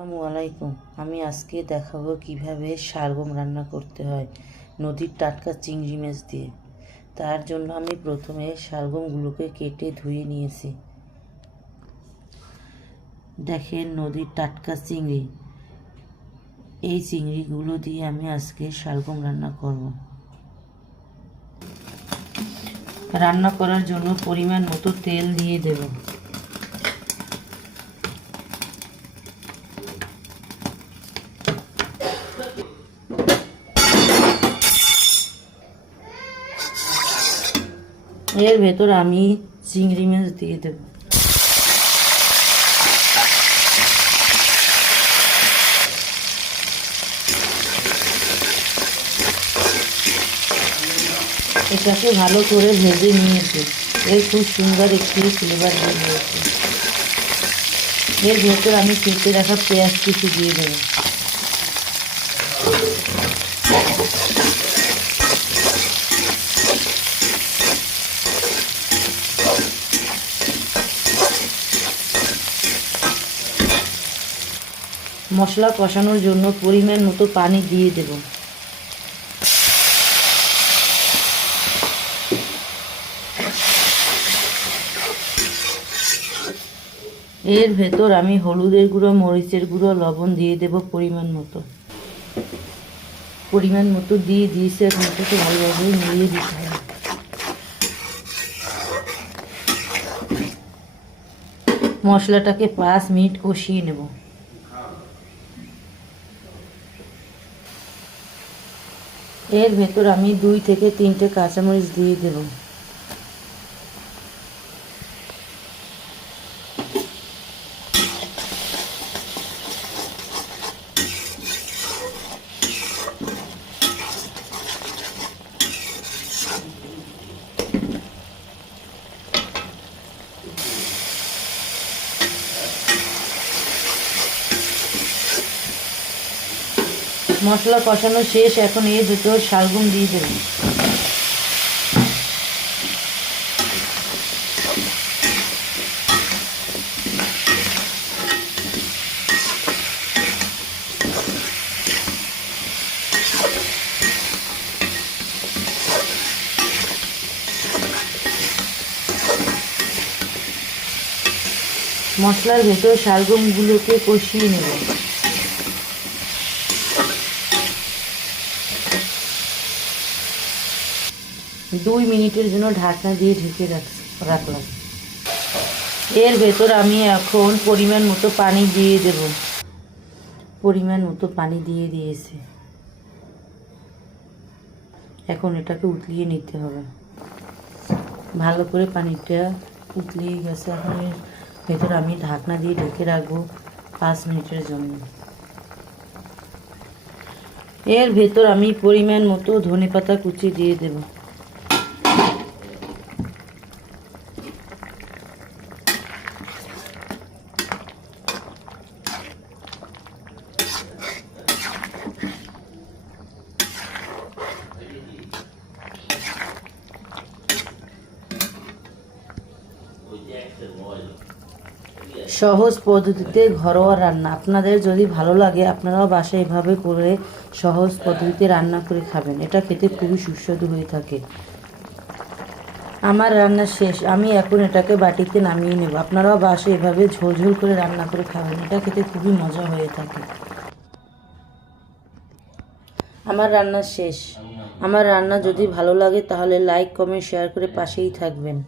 আসসালামু আলাইকুম। আমি আজকে দেখাবো কীভাবে শালগম রান্না করতে হয় নদীর টাটকা চিংড়ি মাছ দিয়ে। তার জন্য আমি প্রথমে শালগমগুলোকে কেটে ধুয়ে নিয়েছি। দেখেন নদীর টাটকা চিংড়ি। এই চিংড়িগুলো দিয়ে আমি আজকে শালগম রান্না করব। রান্না করার জন্য পরিমাণ মতো তেল দিয়ে দেবো। এর ভেতর আমি চিংড়ি মাছ দিয়ে দেব। এটাকে ভালো করে ভেজে নিয়েছি। এর খুব সুন্দর একটি ফ্লেভার বেরিয়েছে। এর ভেতর আমি কেটে রাখা পেঁয়াজ কিছু দিয়ে দেবো। মশলা কষানোর জন্য পরিমাণ মতো পানি দিয়ে দেব। এর ভেতর আমি হলুদের গুঁড়ো, মরিচের গুঁড়ো, লবণ দিয়ে দেব পরিমাণ মতো। পরিমাণ মতো দিয়ে দিয়েছে এটাকে ভালোভাবে মিলিয়ে দিতে হবে। মশলাটাকে পাঁচ মিনিট কষিয়ে নেব। এর ভেতর আমি দুই থেকে তিনটে কাঁচামরিচ দিয়ে দেব। মশলা কষানো শেষ এখন এর ভেতর শালগম দিয়ে দেবেন মশলার ভেতর শালগমগুলোকে কষিয়ে নেবেন দুই মিনিটের জন্য ঢাকনা দিয়ে ঢেকে রাখ- রাখলাম। এর ভেতর আমি এখন পরিমাণ মতো পানি দিয়ে দেব। পরিমাণ মতো পানি দিয়ে দিয়েছি। এখন এটাকে উতলিয়ে নিতে হবে। ভালো করে পানিটা উতলিয়ে গেছে। এখন এর ভেতর আমি ঢাকনা দিয়ে ঢেকে রাখব পাঁচ মিনিটের জন্য। এর ভেতর আমি পরিমাণ মতো ধনে পাতা কুচি দিয়ে দেবো। সহজ পদ্ধতিতে ঘরোয়া রান্না। আপনাদের যদি ভালো লাগে, আপনারাও বাসায় এভাবে করে সহজ পদ্ধতিতে রান্না করে খাবেন। এটা খেতে খুবই সুস্বাদু হয়ে থাকে। আমার রান্না শেষ। আমি এখন এটাকে বাটিতে নামিয়ে নেব। আপনারাও বাসায় এভাবে ঝোল ঝোল করে রান্না করে খাবেন। এটা খেতে খুবই মজা হয়ে থাকে। আমার রান্না শেষ। আমার রান্না যদি ভালো লাগে, তাহলে লাইক কমেন্ট শেয়ার করে পাশেই থাকবেন।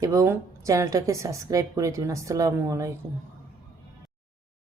এবং চ্যানেলটাকে সাবস্ক্রাইব করে দিবেন। আসসালামু আলাইকুম।